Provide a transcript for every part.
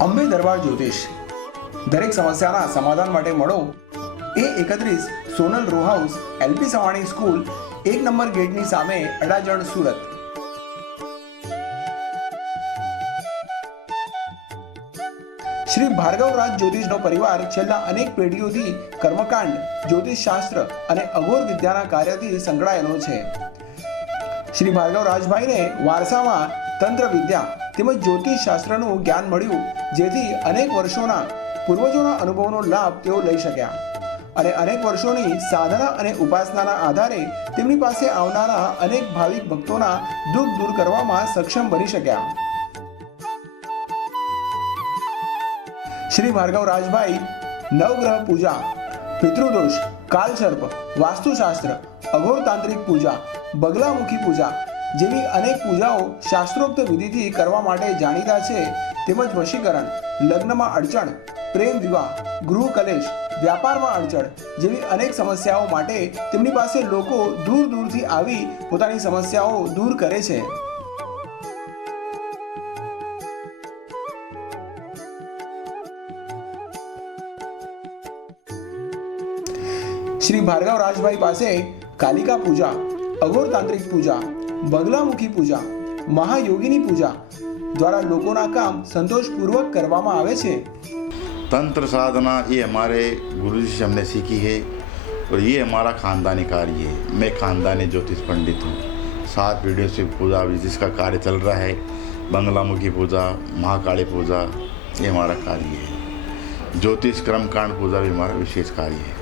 અંબે દરબાર જ્યોતિષ દરેક સમસ્યાના સમાધાન માટે મળો A31 Sonal row house LP Savani school 1 number ગેટની સામે અડાજણ સુરત। શ્રી ભાર્ગવરાજ જ્યોતિષનો પરિવાર છેલ્લા અનેક પેઢીઓથી કર્મકાંડ, જ્યોતિષ શાસ્ત્ર અને અઘોર વિદ્યાના કાર્યથી સંકળાયેલો છે। શ્રી ભાર્ગવરાજભાઈને વારસામાં તંત્ર વિદ્યા તેમજ જ્યોતિષ શાસ્ત્રનું જ્ઞાન મળ્યું, જેથી અનેક વર્ષોના પૂર્વજોના અનુભવનો લાભ તેઓ લઈ શક્યા અને અનેક વર્ષોની સાધના અને ઉપાસનાના આધારે તેમની પાસે આવનારા અનેક ભાવિક ભક્તોના દુઃખ દૂર કરવામાં સક્ષમ બની શક્યા। શ્રી ભાર્ગવરાજભાઈ નવગ્રહ પૂજા, પિતૃદોષ, કાલસર્પ, વાસ્તુશાસ્ત્ર, અઘોર તાંત્રિક પૂજા, બગલામુખી પૂજા જેવી અનેક પૂજાઓ શાસ્ત્રોક્ત વિધિથી કરવા માટે જાણીતા છે। તેમજ વશીકરણ, લગ્નમાં અડચણ, પ્રેમ વિવાહ, ગૃહ કલેશ, વ્યાપારમાં અડચણ જેવી અનેક સમસ્યાઓ માટે તેમની પાસે લોકો દૂર દૂરથી આવી પોતાની સમસ્યાઓ દૂર કરે છે। શ્રી ભાર્ગવરાજભાઈ પાસે કાલિકા પૂજા, અઘોર તાંત્રિક પૂજા, બગલામુખી પૂજા, મહાયોગીની પૂજા द्वारा लोगों ना काम संतोष पूर्वक करवामा आवे छे। तंत्र साधना ये हमारे गुरुजी से हमने सीखी है और ये हमारा खानदानी कार्य है। मैं खानदानी ज्योतिष पंडित हूँ। 7 पीढ़ियों से पूजा जिसका कार्य चल रहा है, बंगलामुखी पूजा, महाकाली पूजा, ये हमारा कार्य है। ज्योतिष कर्मकांड पूजा भी हमारा विशेष कार्य है।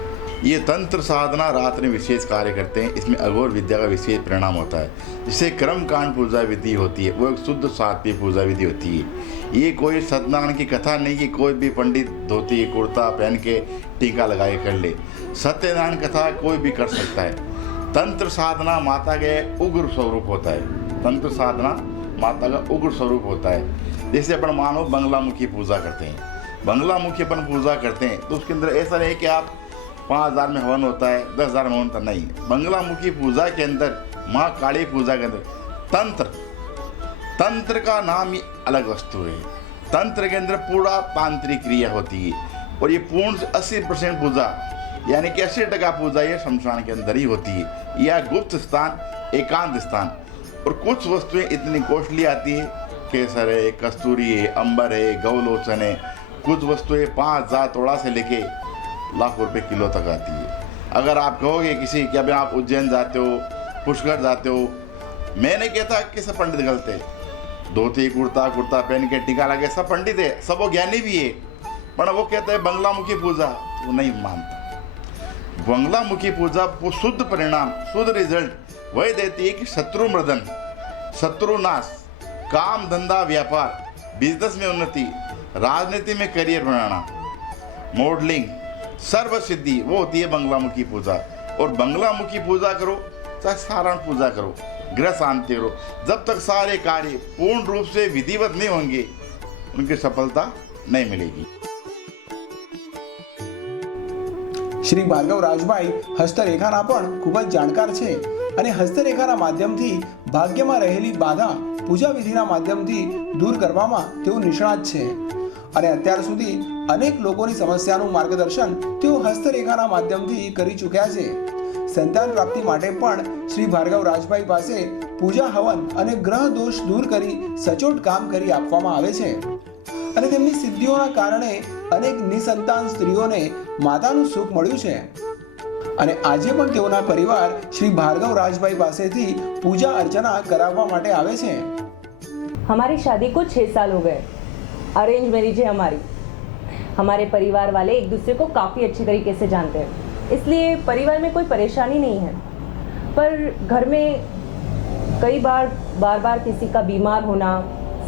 ये तंत्र साधना रात में विशेष कार्य करते हैं। इसमें अघोर विद्या का विशेष परिणाम होता है। जिससे कर्मकांड पूजा विधि होती है, वो एक शुद्ध सात्विक पूजा विधि होती है। ये कोई सत्यनारायण की कथा नहीं कि कोई भी पंडित धोती कुर्ता पहन के टीका लगा के कर ले। सत्यनारायण कथा कोई भी कर सकता है। तंत्र साधना माता के उग्र स्वरूप होता है। तंत्र साधना माता का उग्र स्वरूप होता है। जैसे अपन मानो बंगलामुखी पूजा करते हैं, बंगलामुखी अपन पूजा करते हैं तो उसके अंदर ऐसा नहीं कि आप 5000 में हवन होता है, 10,000 में हवन होता नहीं। बंगलामुखी पूजा के अंदर, माँ काली पूजा के अंदर तंत्र का नाम ही अलग वस्तु है। तंत्र के अंदर पूरा तांत्रिक क्रिया होती है और ये पूर्ण 80% पूजा यानी कि 80% पूजा ये शमशान के अंदर ही होती है। यह गुप्त स्थान, एकांत स्थान। और कुछ वस्तुएं इतनी कॉस्टली आती है, केसर है, कस्तूरी है, अंबर है, गौलोचन है। कुछ वस्तुएं 5000 तोड़ा से लेके लाख रुपए किलो तक आती है। अगर आप कहोगे किसी कि अभी आप उज्जैन जाते हो, पुष्कर जाते हो, मैं नहीं कहता कि सब पंडित गलत है। धोती कुर्ता पहन के टीका लगे सब पंडित है, सब वो ज्ञानी भी है, पर वो कहते हैं बंगलामुखी पूजा, वो नहीं मानता। बंगलामुखी पूजा वो शुद्ध परिणाम, शुद्ध रिजल्ट वही देती है कि शत्रु मर्दन, शत्रु नाश, काम धंधा व्यापार, बिजनेस में उन्नति, राजनीति में करियर बनाना, मॉडलिंग, सर्व सिद्धि वो होती है बंगलामुखी पूजा। और बंगलामुखी पूजा करो चाहे साधारण पूजा करो, ग्रह शांति करो, जब तक सारे कार्य पूर्ण रूप से विधिवत नहीं होंगे उनकी सफलता नहीं मिलेगी। श्री भार्गवराजभाई हस्तरेखाना पण खूब ज जाणकार छे અને હસ્તરેખાના માધ્યમથી ભાગ્યમાં રહેલી બાધા પૂજા વિધિના માધ્યમથી દૂર કરવામાં તેઓ નિષ્ણાત છે અને અત્યાર સુધી અનેક લોકોની સમસ્યાનું માર્ગદર્શન તેઓ હસ્તરેખાના માધ્યમથી કરી ચૂક્યા છે। સંતાન પ્રાપ્તિ માટે પણ શ્રી ભાર્ગવરાજભાઈ પાસે પૂજા હવન અને ગ્રહ દોષ દૂર કરી સચોટ કામ કરી આપવામાં આવે છે અને તેમની સિદ્ધિઓના કારણે અનેક નિસંતાન સ્ત્રીઓને માતાનું સુખ મળ્યું છે અને આજે પણ તેઓના પરિવાર શ્રી ભાર્ગવરાજભાઈ પાસેથી પૂજા अर्चना કરાવવા માટે આવે છે। हमारी शादी को 6 साल हो गए। अरेंज मैरिज है हमारी। हमारे परिवार वाले एक दूसरे को काफ़ी अच्छी तरीके से जानते हैं, इसलिए परिवार में कोई परेशानी नहीं है। पर घर में कई बार बार किसी का बीमार होना,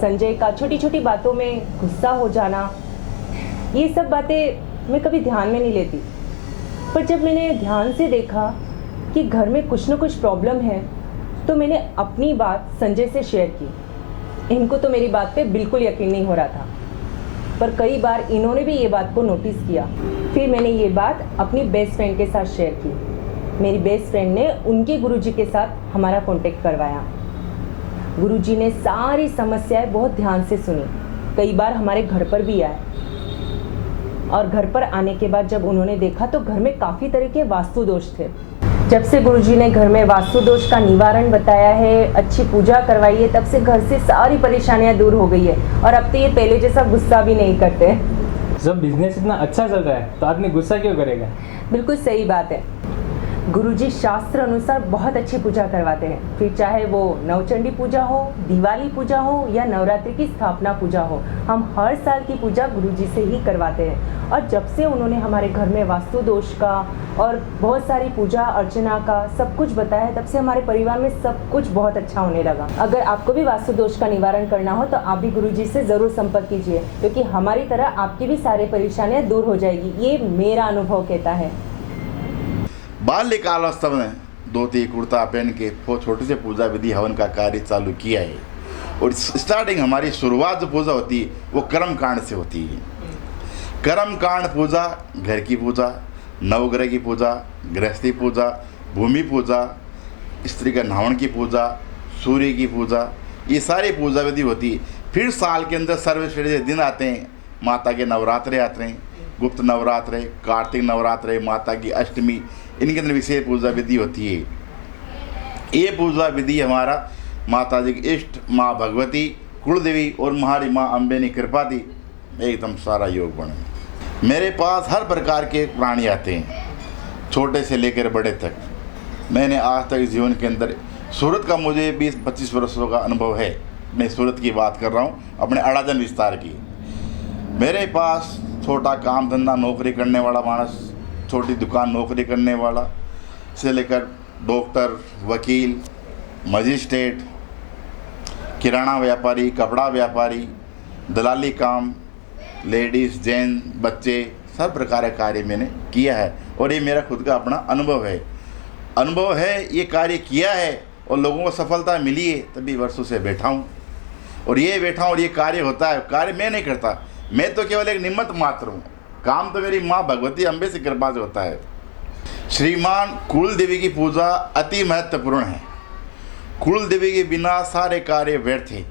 संजय का छोटी छोटी बातों में गुस्सा हो जाना, ये सब बातें मैं कभी ध्यान में नहीं लेती। पर जब मैंने ध्यान से देखा कि घर में कुछ न कुछ प्रॉब्लम है तो मैंने अपनी बात संजय से शेयर की। इनको तो मेरी बात पे बिल्कुल यकीन नहीं हो रहा था, पर कई बार इन्होंने भी ये बात को नोटिस किया। फिर मैंने ये बात अपनी बेस्ट फ्रेंड के साथ शेयर की। मेरी बेस्ट फ्रेंड ने उनके गुरुजी के साथ हमारा कांटेक्ट करवाया। गुरुजी ने सारी समस्याएं बहुत ध्यान से सुनी कई बार हमारे घर पर भी आए, और घर पर आने के बाद जब उन्होंने देखा तो घर में काफ़ी तरह के वास्तु दोष थे। जब से गुरुजी ने घर में वास्तु दोष का निवारण बताया है, अच्छी पूजा करवाई है, तब से घर से सारी परेशानियां दूर हो गई है, और अब तो ये पहले जैसा गुस्सा भी नहीं करते। जब बिजनेस इतना अच्छा चल रहा है तो आदमी गुस्सा क्यों करेगा? बिल्कुल सही बात है। गुरुजी शास्त्र अनुसार बहुत अच्छी पूजा करवाते हैं, फिर चाहे वो नवचंडी पूजा हो, दिवाली पूजा हो या नवरात्रि की स्थापना पूजा हो, हम हर साल की पूजा गुरुजी से ही करवाते हैं। और जब से उन्होंने हमारे घर में वास्तु दोष का और बहुत सारी पूजा अर्चना का सब कुछ बताया है, तब से हमारे परिवार में सब कुछ बहुत अच्छा होने लगा। अगर आपको भी वास्तु दोष का निवारण करना हो तो आप भी गुरुजी से ज़रूर संपर्क कीजिए, क्योंकि हमारी तरह आपकी भी सारी परेशानियाँ दूर हो जाएगी, ये मेरा अनुभव कहता है। बाल्यकालावस्था में धोती कुर्ता पहन के वो छोटे से पूजा विधि हवन का कार्य चालू किया है। और स्टार्टिंग हमारी शुरुआत जो पूजा होती है वो कर्म कांड से होती है। कर्म कांड पूजा, घर की पूजा, नवग्रह की पूजा, गृहस्थी पूजा, भूमि पूजा, स्त्री का नहावन की पूजा, सूर्य की पूजा, ये सारी पूजा विधि होती है। फिर साल के अंदर सर्वश्रेष्ठ दिन आते हैं, माता के नवरात्रे आते हैं, गुप्त नवरात्रे, कार्तिक नवरात्रे, माता की अष्टमी, इनके अंदर विशेष पूजा विधि होती है। ये पूजा विधि हमारा माता जी की इष्ट माँ भगवती, कुलदेवी और हमारी माँ अम्बे ने कृपा दी, एकदम सारा योग बने। मेरे पास हर प्रकार के प्राणी आते हैं, छोटे से लेकर बड़े तक। मैंने आज तक जीवन के अंदर सूरत का मुझे 20-25 वर्षों का अनुभव है। मैं सूरत की बात कर रहा हूँ, अपने अड़ाजन विस्तार की। मेरे पास छोटा काम धंधा नौकरी करने वाला मानस, छोटी दुकान नौकरी करने वाला से लेकर डॉक्टर, वकील, मजिस्ट्रेट, किराना व्यापारी, कपड़ा व्यापारी, दलाली काम, लेडीज़, जेंट्स, बच्चे, सब प्रकार का कार्य मैंने किया है। और ये मेरा खुद का अपना अनुभव है, ये कार्य किया है और लोगों को सफलता मिली है, तभी वर्षों से बैठा हूँ और ये कार्य होता है। कार्य मैं नहीं करता, मैं तो केवल एक निमित्त मात्र हूँ। काम तो मेरी माँ भगवती अम्बे से कृपा से होता है। श्रीमान, कुल देवी की पूजा अति महत्वपूर्ण है। कुल देवी के बिना सारे कार्य व्यर्थ है।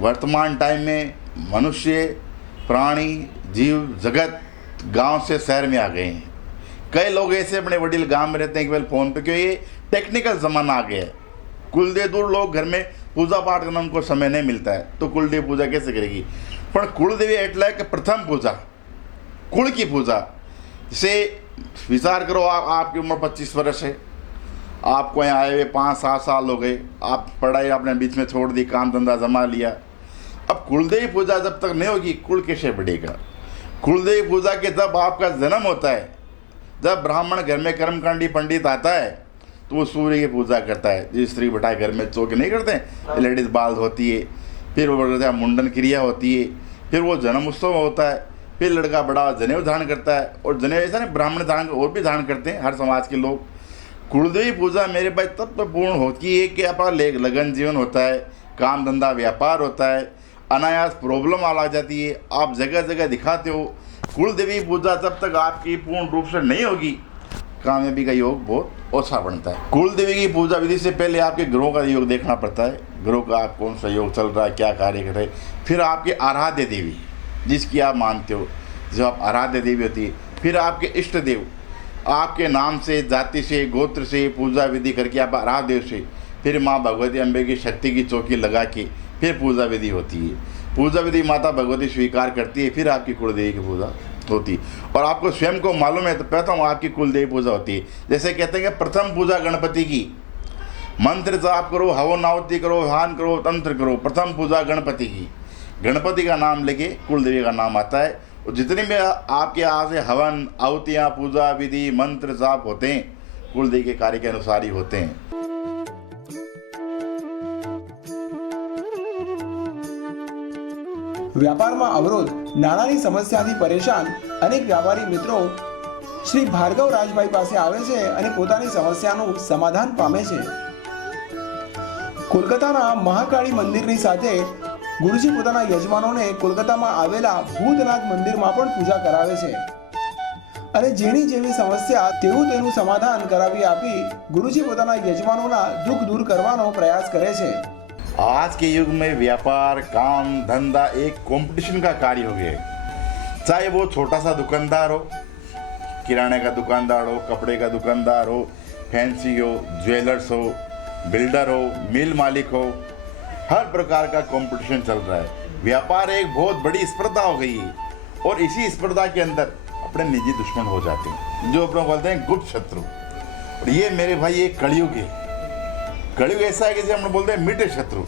वर्तमान टाइम में मनुष्य, प्राणी, जीव जगत गांव से शहर में आ गए हैं। कई लोग ऐसे अपने वडील गांव में रहते हैं केवल फ़ोन पे, क्योंकि ये टेक्निकल ज़माना आ गया है। कुलदेव दूर लोग घर में पूजा पाठ करना उनको समय नहीं मिलता है, तो कुलदेव पूजा कैसे करेगी? पर कुलदेवी एटला कि प्रथम पूजा, कुल की पूजा। जैसे विचार करो, आपकी उम्र 25 वर्ष है, आपको यहाँ आए हुए 5-7 साल हो गए, आप पढ़ाई आपने बीच में छोड़ दी, काम धंधा जमा लिया। अब कुलदेवी पूजा जब तक नहीं होगी, कुल कैसे बढ़ेगा? कुलदेवी पूजा के जब आपका जन्म होता है, जब ब्राह्मण घर में कर्मकांडी पंडित आता है, तो वो सूर्य की पूजा करता है। जिस स्त्री बैठाए घर में चौके नहीं करते हैं, लेडीज़ बाल होती है, फिर वो मुंडन क्रिया होती है, फिर वो जन्म उत्सव होता है, फिर लड़का बड़ा जनेऊ धारण करता है। और जनेऊ ऐसा नहीं, ब्राह्मण धारण और भी धारण करते हैं हर समाज के लोग। कुलदेवी पूजा मेरे भाई तब तो पूर्ण होती है कि अपना लगन जीवन होता है, काम धंधा व्यापार होता है, अनायास प्रॉब्लम आ जाती है, आप जगह जगह दिखाते हो। कुलदेवी पूजा जब तक आपकी पूर्ण रूप से नहीं होगी, कामयाबी का योग बहुत ओछा बनता है। कुलदेवी की पूजा विधि से पहले आपके ग्रहों का योग देखना पड़ता है, ग्रहों का आप कौन सा योग चल रहा है, क्या कार्य कर रहे हैं। फिर आपके आराध्य देवी जिसकी आप मानते हो, जो आप आराध्य देवी होती है। फिर आपके इष्ट देव, आपके नाम से, जाति से, गोत्र से पूजा विधि करके आप आराध्य देव से, फिर माँ भगवती अम्बे की शक्ति की चौकी लगा के फिर पूजा विधि होती है। पूजा विधि माता भगवती स्वीकार करती है, फिर आपकी कुलदेवी की पूजा होती है। और आपको स्वयं को मालूम है तो प्रथम आपकी कुलदेवी पूजा होती है। जैसे कहते हैं कि प्रथम पूजा गणपति की, मंत्र जाप करो, हवन आहुति करो, ध्यान करो, तंत्र करो, प्रथम पूजा गणपति की। गणपति का नाम लेके कुलदेवी का नाम आता है। और जितने भी आपके यहाँ से हवन, आहुतियाँ, पूजा विधि, मंत्र जाप होते हैं, कुलदेवी के कार्य के अनुसार ही होते हैं। વ્યાપારમાં અવરોધ, નાણાંની સમસ્યાથી પરેશાન અનેક વ્યાપારી મિત્રો શ્રી ભાર્ગવ રાજભાઈ પાસે આવે છે અને પોતાની સમસ્યાનું સમાધાન પામે છે। કોલકાતાના મહાકાળી મંદિરની સાથે ગુરુજી પોતાના યજમાનોને કોલકાતામાં આવેલા ભૂતનાથ મંદિરમાં પણ પૂજા કરાવે છે અને જેની જેવી સમસ્યા તેનું સમાધાન કરાવી આપી ગુરુજી પોતાના યજમાનોના દુઃખ દૂર કરવાનો પ્રયાસ કરે છે। आज के युग में व्यापार, काम, धंधा एक कंपटीशन का कार्य हो गया है। चाहे वो छोटा सा दुकानदार हो, किराने का दुकानदार हो, कपड़े का दुकानदार हो, फैंसी हो, ज्वेलर्स हो, बिल्डर हो, मिल मालिक हो, हर प्रकार का कंपटीशन चल रहा है। व्यापार एक बहुत बड़ी स्पर्धा हो गई है और इसी स्पर्धा के अंदर अपने निजी दुश्मन हो जाते हैं, जो अपने बोलते हैं गुप्त शत्रु। और ये मेरे भाई एक कलयुग है। कलयुग ऐसा है कि जैसे हम लोग बोलते हैं मीठे शत्रु।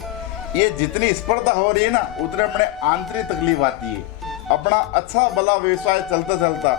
ये जितनी स्पर्धा हो रही है ना, उतने अपने आंतरिक तकलीफ आती है। अपना अच्छा भला व्यवसाय चलता चलता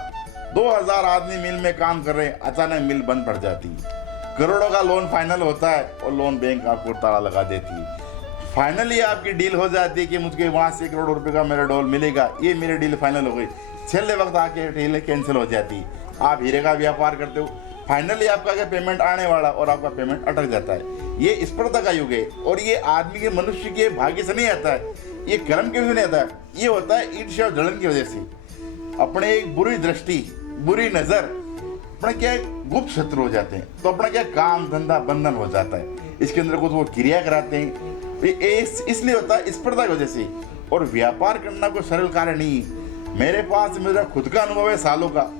2000 आदमी मिल में काम कर रहे हैं, अचानक मिल बंद पड़ जाती है। करोड़ों का लोन फाइनल होता है और लोन बैंक आपको ताला लगा देती है। फाइनली आपकी डील हो जाती है कि मुझे वहाँ से 1 करोड़ रुपए का मेरा डॉल मिलेगा, ये मेरी डील फाइनल हो गई। छेले वक्त आके डील कैंसिल हो जाती है। आप हीरे का व्यापार करते हो, फाइनली आपका क्या पेमेंट आने वाला और आपका पेमेंट अटक जाता है। ये स्पर्धा का युग है और ये आदमी के, मनुष्य के भाग्य से नहीं आता है, ये कर्म की वजह से नहीं आता है। ये होता है ईर्ष्या और जलन की वजह से। अपने एक बुरी दृष्टि, बुरी नजर, अपना क्या गुप्त शत्रु हो जाते हैं। तो अपना क्या काम धंधा बंधन हो जाता है। इसके अंदर कुछ वो क्रिया कराते हैं, इसलिए होता है स्पर्धा की वजह से। और व्यापार करना कोई सरल कार्य नहीं है। मेरे पास मेरा खुद का अनुभव है सालों का।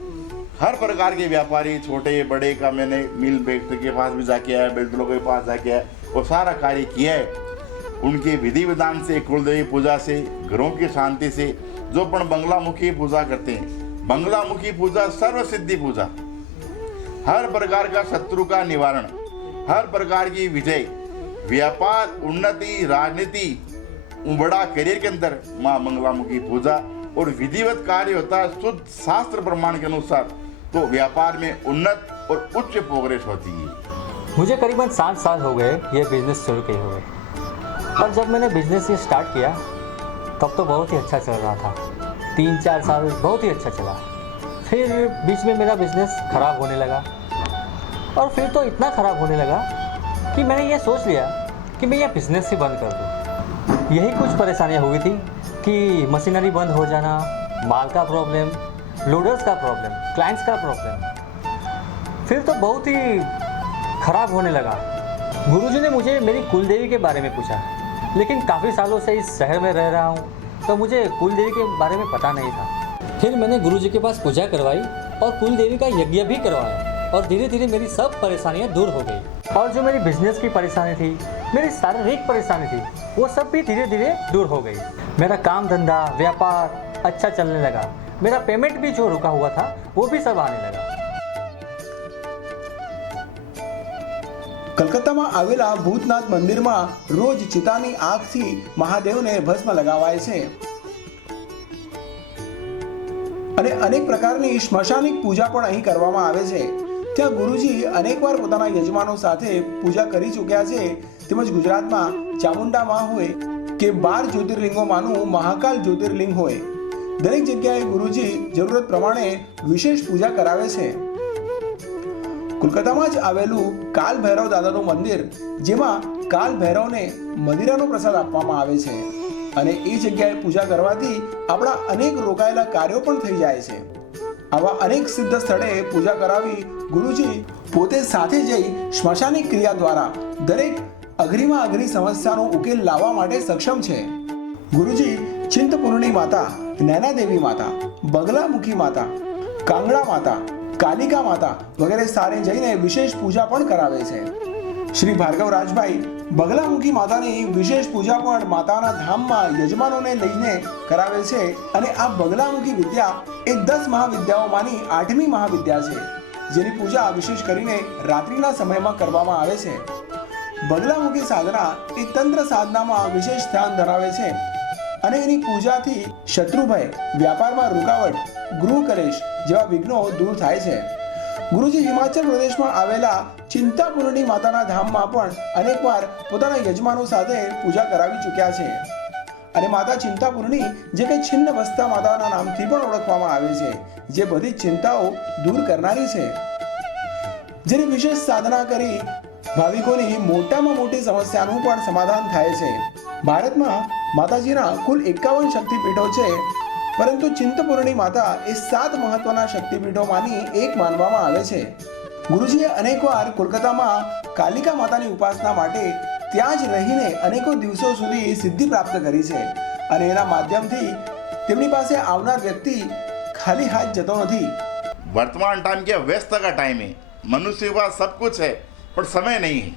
हर प्रकार के व्यापारी, छोटे बड़े का, मैंने मिल व्यक्ति के पास भी जाके आया, बिल्डरों के पास जाके आया और सारा कार्य किया है। उनके विधि विधान से, कुलदेवी पूजा से, घरों की शांति से, जो अपन बंगलामुखी पूजा करते हैं। बंगलामुखी पूजा सर्व सिद्धि पूजा, हर प्रकार का शत्रु का निवारण, हर प्रकार की विजय, व्यापार, उन्नति, राजनीति, बड़ा करियर के अंदर माँ मंगलामुखी पूजा और विधिवत कार्य होता है शुद्ध शास्त्र प्रमाण के अनुसार। तो व्यापार में उन्नत और उच्च प्रोग्रेस होती है। मुझे करीबन 7 साल हो गए ये बिज़नेस शुरू किए हुए, और जब मैंने बिज़नेस ये स्टार्ट किया तब तो बहुत ही अच्छा चल रहा था। 3-4 साल बहुत ही अच्छा चला। फिर बीच में मेरा बिज़नेस ख़राब होने लगा, और फिर तो इतना ख़राब होने लगा कि मैंने ये सोच लिया कि मैं यह बिज़नेस ही बंद कर दूँ। यही कुछ परेशानियाँ हुई थी कि मशीनरी बंद हो जाना, माल का प्रॉब्लम, लोडर्स का प्रॉब्लम, क्लाइंट्स का प्रॉब्लम। फिर तो बहुत ही ख़राब होने लगा। गुरुजी ने मुझे मेरी कुलदेवी के बारे में पूछा, लेकिन काफ़ी सालों से इस शहर में रह रहा हूँ तो मुझे कुलदेवी के बारे में पता नहीं था। फिर मैंने गुरुजी के पास पूजा करवाई और कुलदेवी का यज्ञ भी करवाया, और धीरे धीरे मेरी सब परेशानियाँ दूर हो गई। और जो मेरी बिजनेस की परेशानी थी, मेरी शारीरिक परेशानी थी, वो सब भी धीरे धीरे दूर हो गई। मेरा काम धंधा व्यापार अच्छा चलने लगा। मेरा पेमेंट भी जो रुका हुआ था वो भी सब आने लगा। કલકત્તામાં આવેલા ભૂતનાથ મંદિરમાં રોજ ચિતાની આગથી મહાદેવને ભસ્મ લગાવાય છે અને અનેક પ્રકારની શ્મશાનિક પૂજા પણ અહીં કરવામાં આવે છે। ત્યાં ગુરુજી અનેકવાર પોતાના યજમાનો સાથે પૂજા કરી ચૂક્યા છે। તેમજ ગુજરાતમાં ચામુંડામાં હોય કે 12 જ્યોતિર્લિંગોમાંનું મહાકાલ જ્યોતિર્લિંગ હોય, દરેક જગ્યાએ ગુરુજી જરૂરત પ્રમાણે વિશેષ પૂજા કરાવે છે। કોલકાતામાં જ આવેલું કાલ ભૈરવ દાદાનું મંદિર, જેમાં કાલ ભૈરવને મદિરાનો પ્રસાદ આપવામાં આવે છે અને એ જગ્યાએ પૂજા કરવાથી આપણા અનેક રોકાયેલા કાર્યો પણ થઈ જાય છે। આવા અનેક સિદ્ધ સ્થળે પૂજા કરાવી ગુરુજી પોતે સાથે જઈ શ્મશાનિક ક્રિયા દ્વારા દરેક અઘરીમાં અઘરી સમસ્યાનો ઉકેલ લાવવા માટે સક્ષમ છે। ગુરુજી ચિંતપૂર્ણી માતા, નૈનાદેવી માતા, બગલામુખી માતા, કાંગડા માતા, કાલિકા માતા વગેરે સ્થાને જઈને વિશેષ પૂજા પણ કરાવે છે। શ્રી ભાર્ગવ રાજભાઈ બગલામુખી માતાની વિશેષ પૂજા પણ માતાના ધામમાં યજમાનોને લઈને કરાવે છે અને આ બગલામુખી વિદ્યા એ 10 મહાવિદ્યાઓમાંની 8મી મહાવિદ્યા છે, જેની પૂજા વિશેષ કરીને રાત્રિના સમયમાં કરવામાં આવે છે। બગલામુખી સાધના એ તંત્ર સાધનામાં વિશેષ ધ્યાન ધરાવે છે અને એની પૂજાથી શત્રુભય, વ્યાપારમાં રૂકાવટ, ગૃહ કલેશ જેવા વિઘ્નો દૂર થાય છે। ગુરુજી હિમાચલ પ્રદેશમાં આવેલા ચિંતાપૂર્ણી માતાના ધામમાં પણ અનેકવાર પોતાના યજમાનો સાથે પૂજા કરાવી ચૂક્યા છે અને માતા ચિંતાપૂર્ણી જે કે છિન્ન વસ્તા માતાના નામથી પણ ઓળખવામાં આવે છે, જે બધી ચિંતાઓ દૂર કરનારી છે, જેની વિશેષ સાધના કરી ભાવિકોની મોટામાં મોટી સમસ્યાનું પણ સમાધાન થાય છે। ભારતમાં માતાજીના કુલ 51 શક્તિપીઠો છે, પરંતુ ચિંતપૂર્ણી માતા એ 7 મહત્વના શક્તિપીઠોમાંની એક માનવામાં આવે છે। ગુરુજીએ અનેકવાર કોલકાતામાં કાલિકા માતાની ઉપાસના માટે ત્યાં જ રહીને અનેકો દિવસો સુધી સિદ્ધિ પ્રાપ્ત કરી છે અને એના માધ્યમથી તેમની પાસે આવનાર વ્યક્તિ ખાલી હાથ જતો નથી. वर्तमान टाइम क्या व्यस्त का टाइम है, मनुष्य के पास सब कुछ है पर समय नहीं है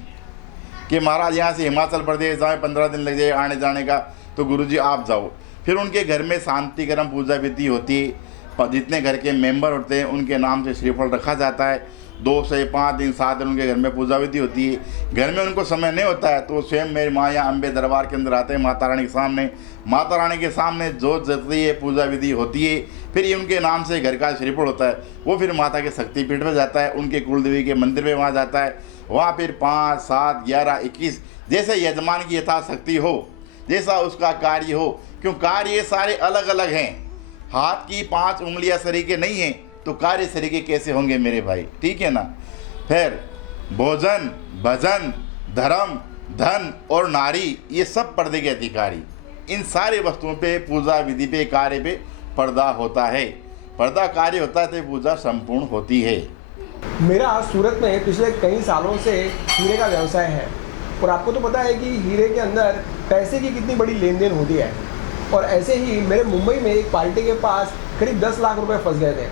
कि महाराज यहाँ से हिमाचल प्रदेश जाए 15 दिन लग जाए आने जाने का, तो गुरुजी आप जाओ. फिर उनके घर में शांति कर्म पूजा विधि होती है, जितने घर के मेंबर होते हैं उनके नाम से श्रीफल रखा जाता है. 2 से 5 दिन 7 दिन उनके घर में पूजा विधि होती है. घर में उनको समय नहीं होता है तो स्वयं मेरी माँ या अम्बे दरबार के अंदर आते हैं माता रानी के सामने. माता रानी के सामने जोत जलती है, पूजा विधि होती है. फिर ये उनके नाम से घर का श्रीफल होता है, वो फिर माता के शक्तिपीठ में जाता है, उनके कुलदेवी के मंदिर में वहाँ जाता है. वहाँ फिर 5, 7, 11, 21 जैसे यजमान की यथाशक्ति हो, जैसा उसका कार्य हो. क्यों कार्य ये सारे अलग अलग हैं. हाथ की 5 उंगलियां शरीर के नहीं हैं तो कार्य शरीर के कैसे होंगे मेरे भाई, ठीक है ना. फिर भोजन, भजन, धर्म, धन और नारी ये सब पर्दे के अधिकारी. इन सारे वस्तुओं पे पूजा विधि पे कार्य पे पर्दा होता है. पर्दा कार्य होता है तो पूजा संपूर्ण होती है. मेरा सूरत में पिछले कई सालों से हीरे का व्यवसाय है और आपको तो पता है कि हीरे के अंदर पैसे की कितनी बड़ी लेन देन होती है. और ऐसे ही मेरे मुंबई में एक पार्टी के पास करीब 10 लाख रुपए फंस गए थे.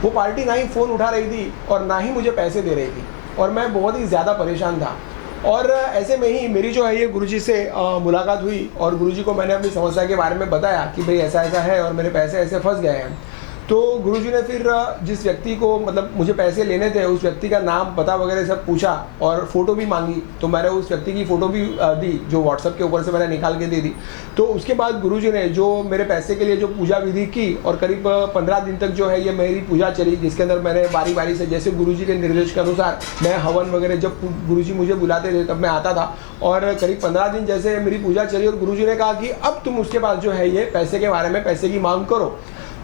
वो पार्टी ना ही फ़ोन उठा रही थी और ना ही मुझे पैसे दे रही थी और मैं बहुत ही ज़्यादा परेशान था. और ऐसे में ही मेरी जो है ये गुरुजी से मुलाकात हुई और गुरुजी को मैंने अपनी समस्या के बारे में बताया कि भाई ऐसा ऐसा है और मेरे पैसे ऐसे फंस गए हैं. तो गुरुजी ने फिर जिस व्यक्ति को मतलब मुझे पैसे लेने थे उस व्यक्ति का नाम पता वगैरह सब पूछा और फ़ोटो भी मांगी. तो मैंने उस व्यक्ति की फ़ोटो भी दी जो व्हाट्सएप के ऊपर से मैंने निकाल के दे दी. तो उसके बाद गुरुजी ने जो मेरे पैसे के लिए जो पूजा विधि की और करीब 15 दिन तक जो है ये मेरी पूजा चली, जिसके अंदर मैंने बारी बारी से जैसे गुरुजी के निर्देश के अनुसार मैं हवन वगैरह जब गुरुजी मुझे बुलाते थे तब मैं आता था. और करीब 15 दिन जैसे मेरी पूजा चली और गुरुजी ने कहा कि अब तुम उसके पास जो है ये पैसे के बारे में पैसे की मांग करो.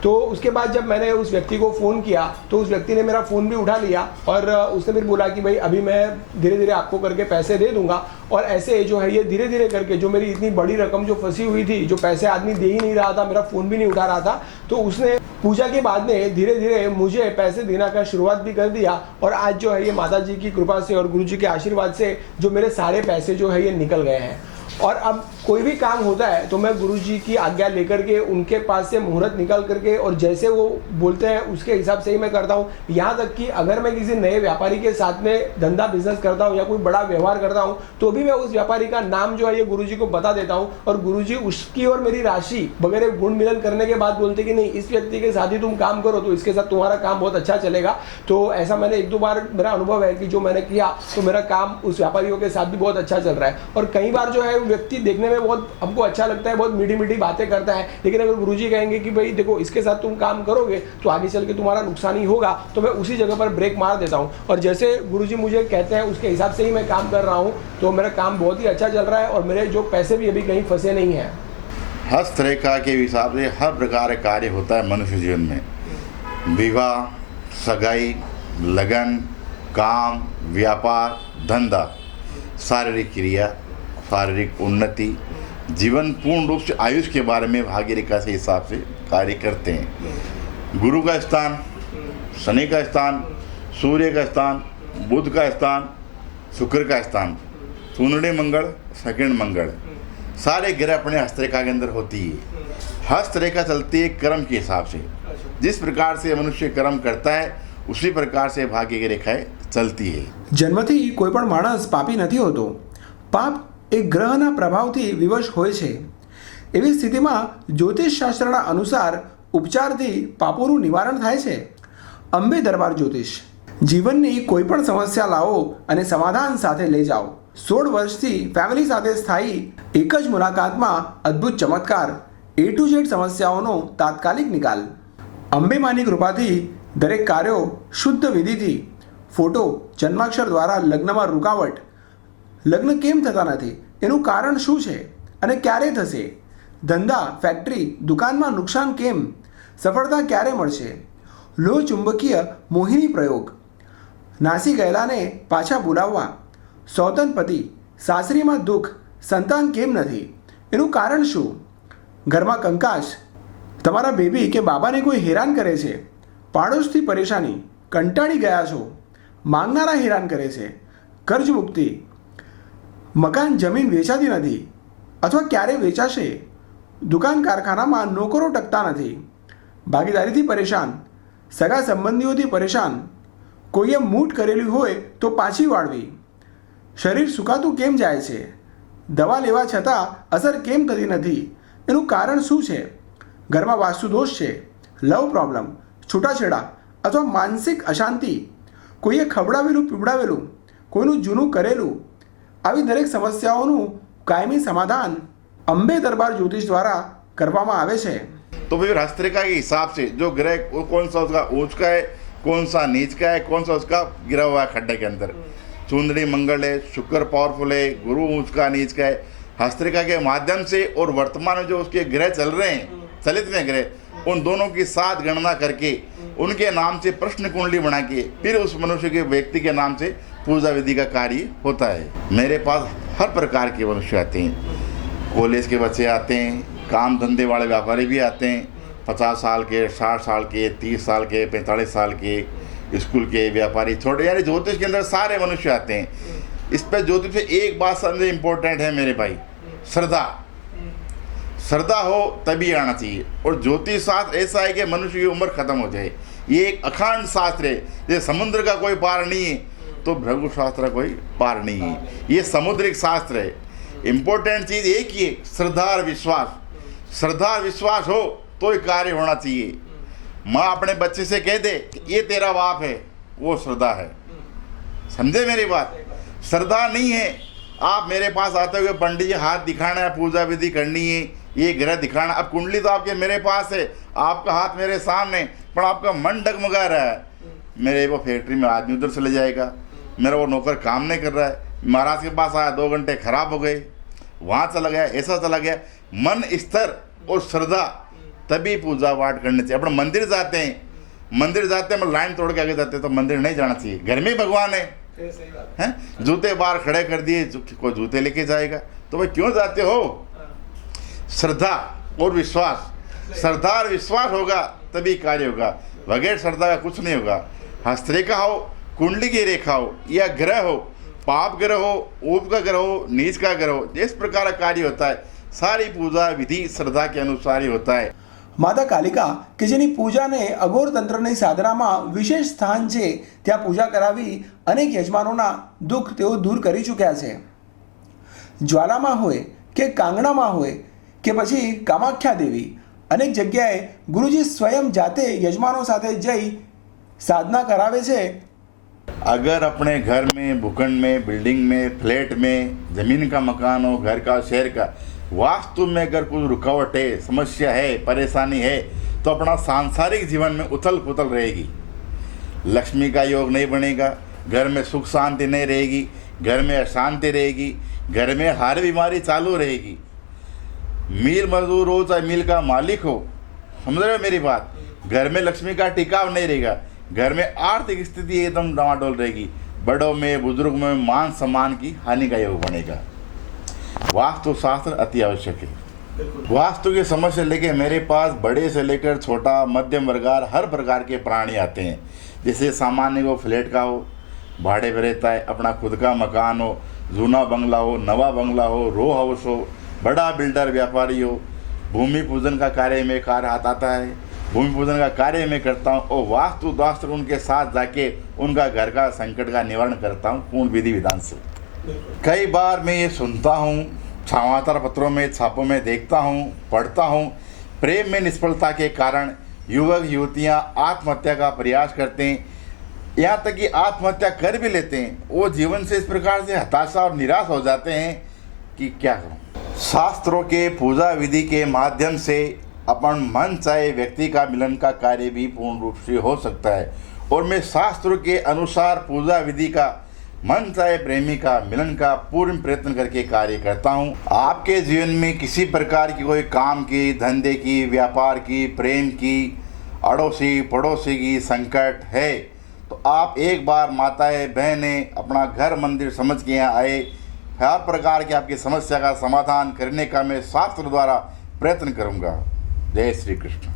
तो उसके बाद जब मैंने उस व्यक्ति को फ़ोन किया तो उस व्यक्ति ने मेरा फ़ोन भी उठा लिया और उसने फिर बोला कि भाई अभी मैं धीरे धीरे आपको करके पैसे दे दूंगा. और ऐसे जो है ये धीरे धीरे करके जो मेरी इतनी बड़ी रकम जो फंसी हुई थी, जो पैसे आदमी दे ही नहीं रहा था, मेरा फ़ोन भी नहीं उठा रहा था, तो उसने पूजा के बाद में धीरे धीरे मुझे पैसे देना का शुरुआत भी कर दिया. और आज जो है ये माता जी की कृपा से और गुरु जी के आशीर्वाद से जो मेरे सारे पैसे जो है ये निकल गए हैं. और अब कोई भी काम होता है तो मैं गुरुजी की आज्ञा लेकर के उनके पास से मुहूर्त निकल करके और जैसे वो बोलते हैं उसके हिसाब से ही मैं करता हूँ. यहाँ तक कि अगर मैं किसी नए व्यापारी के साथ में धंधा बिजनेस करता हूँ या कोई बड़ा व्यवहार करता हूँ तो भी मैं उस व्यापारी का नाम जो है ये गुरुजी को बता देता हूँ और गुरुजी उसकी और मेरी राशि वगैरह गुण मिलन करने के बाद बोलते कि नहीं इस व्यक्ति के साथ ही तुम काम करो तो इसके साथ तुम्हारा काम बहुत अच्छा चलेगा. तो ऐसा मैंने 1-2 बार मेरा अनुभव है कि जो मैंने किया तो मेरा काम उस व्यापारियों के साथ भी बहुत अच्छा चल रहा है. और कई बार जो है व्यक्ति देखने में बहुत हमको अच्छा लगता है, बहुत मीठी मीठी बातें करता है, लेकिन अगर गुरुजी कहेंगे कि भाई देखो इसके साथ तुम काम करोगे तो आगे चल के तुम्हारा नुकसान ही होगा, तो मैं उसी जगह पर ब्रेक मार देता हूँ. और जैसे गुरुजी मुझे कहते हैं उसके हिसाब से ही मैं काम कर रहा हूँ. तो मेरा काम बहुत ही अच्छा चल रहा है और मेरे जो पैसे भी अभी कहीं फंसे नहीं हैं. हस्तरेखा के हिसाब से हर प्रकार का कार्य होता है मनुष्य जीवन में. विवाह, सगाई, लगन, काम, व्यापार, धंधा, शारीरिक क्रिया, शारीरिक उन्नति, जीवन पूर्ण रूप से आयुष के बारे में भाग्य रेखा से हिसाब से कार्य करते हैं. गुरु का स्थान, शनि का स्थान, सूर्य का स्थान, बुध का स्थान, शुक्र का स्थान, सुनड़े मंगल, सेकंड मंगल, सारे ग्रह अपने हस्तरेखा के अंदर होती है. हस्तरेखा चलती है कर्म के हिसाब से. जिस प्रकार से मनुष्य कर्म करता है उसी प्रकार से भाग्य की रेखाएं चलती है. જન્મથી કોઈ પણ માણસ પાપી નથી હોતો. પાપ એક ગ્રહના પ્રભાવથી વિવશ હોય છે. એવી સ્થિતિમાં જ્યોતિષશાસ્ત્રના અનુસાર ઉપચારથી પાપોનું નિવારણ થાય છે. અંબે દરબાર જ્યોતિષ જીવનની કોઈ પણ સમસ્યા લાવો અને સમાધાન સાથે લઈ જાઓ. 16 વર્ષથી ફેમિલી સાથે સ્થાયી એક જ મુલાકાતમાં અદ્ભુત ચમત્કાર, A to Z સમસ્યાઓનો તાત્કાલિક નિકાલ. અંબે માની કૃપાથી દરેક કાર્યો શુદ્ધ વિધિથી. ફોટો જન્માક્ષર દ્વારા લગ્નમાં રૂકાવટ, લગ્ન કેમ થતા નથી, એનું કારણ શું છે અને ક્યારે થશે, ધંધા, ફેક્ટરી, દુકાનમાં નુકસાન કેમ, સફળતા ક્યારે મળશે, લો ચુંબકીય મોહિની પ્રયોગ, નાસી ગયેલાને પાછા બોલાવવા, સૌતન પતિ, સાસરીમાં દુઃખ, સંતાન કેમ નથી, એનું કારણ શું, ઘરમાં કંકાસ, તમારા બેબી કે બાબાને કોઈ હેરાન કરે છે, પાડોશથી પરેશાની, કંટાળી ગયા છો, માંગનારા હેરાન કરે છે, કર્જ મુક્તિ, મકાન જમીન વેચાતી નથી અથવા ક્યારે વેચાશે, દુકાન કારખાનામાં નોકરો ટકતા નથી, ભાગીદારીથી પરેશાન, સગા સંબંધીઓથી પરેશાન, કોઈએ મૂઠ કરેલી હોય તો પાછી વાળવી, શરીર સુકાતું કેમ જાય છે, દવા લેવા છતાં અસર કેમ થતી નથી, એનું કારણ શું છે? ઘરમાં વાસ્તુદોષ છે, લવ પ્રોબ્લેમ, છૂટાછેડા અથવા માનસિક અશાંતિ, કોઈએ ખવડાવેલું પીવડાવેલું, કોઈનું જૂનું કરેલું, આવી દરેક સમસ્યાઓનું કાયમી સમાધાન અંબે દરબાર જ્યોતિષ द्वारा કરવામાં આવે છે। तो फिर हस्तरेखा के हिसाब से जो ग्रह कौन सा उसका ऊंच का है, कौन सा नीच का है, कौन सा उसका गिरा हुआ है खड्डे के अंदर, चुंदड़ी मंगल है, शुक्र पावरफुल है, गुरु ऊंच का नीच का है, हस्तरेखा के माध्यम से और वर्तमान में जो उसके ग्रह चल रहे हैं, चलित में ग्रह, उन दोनों की साथ गणना करके उनके नाम से प्रश्न कुंडली बना के फिर उस मनुष्य के व्यक्ति के नाम से पूजा विधि का कार्य होता है। मेरे पास हर प्रकार के मनुष्य आते हैं, कॉलेज के बच्चे आते हैं, काम धंधे वाले व्यापारी भी आते हैं, 50 साल के, 60 साल के, 30 साल के, 45 साल के, स्कूल के व्यापारी, छोटे, यानी ज्योतिष के अंदर सारे मनुष्य आते हैं। इस पर ज्योतिष में एक बात सबसे इम्पोर्टेंट है मेरे भाई, श्रद्धा। श्रद्धा हो तभी आना चाहिए। और ज्योतिष शास्त्र ऐसा है कि मनुष्य की उम्र खत्म हो जाए, ये एक अखंड शास्त्र है। जैसे समुद्र का कोई पार नहीं है तो भृगु शास्त्र का कोई पार नहीं है, ये समुद्रिक शास्त्र है। इम्पोर्टेंट चीज़ एक ही है, श्रद्धा और विश्वास। श्रद्धा और विश्वास हो तो ही कार्य होना चाहिए। माँ अपने बच्चे से कह दे कि ये तेरा बाप है, वो श्रद्धा है। समझे मेरी बात? श्रद्धा नहीं है, आप मेरे पास आते हुए पंडित जी हाथ दिखाना है, पूजा विधि करनी है, ये ग्रह दिखाना, अब कुंडली तो आपके मेरे पास है, आपका हाथ मेरे सामने, पर आपका मन डगमगा रहा है। मेरे वो फैक्ट्री में आदमी उधर चले जाएगा, मेरा वो नौकर काम नहीं कर रहा है, महाराज के पास आया 2 घंटे खराब हो गए, वहाँ चला गया, ऐसा चला गया। मन स्तर और श्रद्धा तभी पूजा पाठ करनी चाहिए। अपने मंदिर जाते हैं, मंदिर जाते हैं लाइन तोड़ के आगे जाते हैं तो मंदिर नहीं जाना चाहिए। घर में भगवान है, हैं? जूते बाहर खड़े कर दिए, कोई जूते लेके जाएगा तो भाई क्यों जाते हो? श्रद्धा और विश्वास, श्रद्धा और विश्वास होगा तभी कार्य होगा, बगैर श्रद्धा का कुछ नहीं होगा। हस्तरेखा हो, कुंडली की रेखा हो, या ग्रह हो, पाप ग्रह हो, ऊप का ग्रह हो, नीच का ग्रह हो, जिस प्रकार का कार्य होता है सारी पूजा विधि श्रद्धा के अनुसार ही होता है। માતા કાલિકા કે જેની પૂજાને અઘોર તંત્રની સાધનામાં વિશેષ સ્થાન છે, ત્યાં પૂજા કરાવી અનેક યજમાનોના દુઃખ તેઓ દૂર કરી ચૂક્યા છે। જ્વાલામાં હોય કે કાંગણામાં હોય કે પછી કામાખ્યા દેવી, અનેક જગ્યાએ ગુરુજી સ્વયં જાતે યજમાનો સાથે જઈ સાધના કરાવે છે। अगर अपने घर में, भूखंड में, बिल्डिंग में, फ्लैट में, ज़मीन का मकान हो, घर का, शहर का, वास्तु में अगर कुछ रुकावट है, समस्या है, परेशानी है तो अपना सांसारिक जीवन में उथल पुथल रहेगी, लक्ष्मी का योग नहीं बनेगा, घर में सुख शांति नहीं रहेगी, घर में अशांति रहेगी, घर में हर बीमारी चालू रहेगी। मील मजदूर हो चाहे मिल का मालिक हो, समझ रहे हो मेरी बात, घर में लक्ष्मी का टिकाव नहीं रहेगा, घर में आर्थिक स्थिति एकदम डामाडोल रहेगी, बड़ों में, बुजुर्ग में मान सम्मान की हानि का योग बनेगा। वास्तु शास्त्र अति आवश्यक है। वास्तु की समस्या लेके मेरे पास बड़े से लेकर छोटा, मध्यम वर्गार हर प्रकार के प्राणी आते हैं। जैसे सामान्य को फ्लैट का हो, भाड़े पर रहता है, अपना खुद का मकान हो, जूना बंगला हो, नवा बंगला हो, रो हाउस हो, बड़ा बिल्डर व्यापारी हो, भूमि पूजन का कार्य में कार्य हाथ आता है, भूमि पूजन का कार्य मैं करता हूँ और वास्तु शास्त्र उनके साथ जाके उनका घर का संकट का निवारण करता हूँ पूर्ण विधि विधान से। कई बार मैं ये सुनता हूँ, समाचार पत्रों में, छापों में देखता हूँ, पढ़ता हूँ, प्रेम में निष्फलता के कारण युवक युवतियाँ आत्महत्या का प्रयास करते हैं, यहाँ तक कि आत्महत्या कर भी लेते हैं। वो जीवन से इस प्रकार से हताशा और निराश हो जाते हैं कि क्या करूँ। शास्त्रों के पूजा विधि के माध्यम से अपन मन चाहे व्यक्ति का मिलन का कार्य भी पूर्ण रूप से हो सकता है और मैं शास्त्रों के अनुसार पूजा विधि का मन चाहे प्रेमी का मिलन का पूर्ण प्रयत्न करके कार्य करता हूँ। आपके जीवन में किसी प्रकार की कोई काम की, धंधे की, व्यापार की, प्रेम की, अड़ोसी पड़ोसी की संकट है तो आप एक बार माताएं बहनें अपना घर मंदिर समझ के यहाँ आए। हर प्रकार की आपकी समस्या का समाधान करने का मैं शास्त्र द्वारा प्रयत्न करूँगा। जय श्री कृष्ण।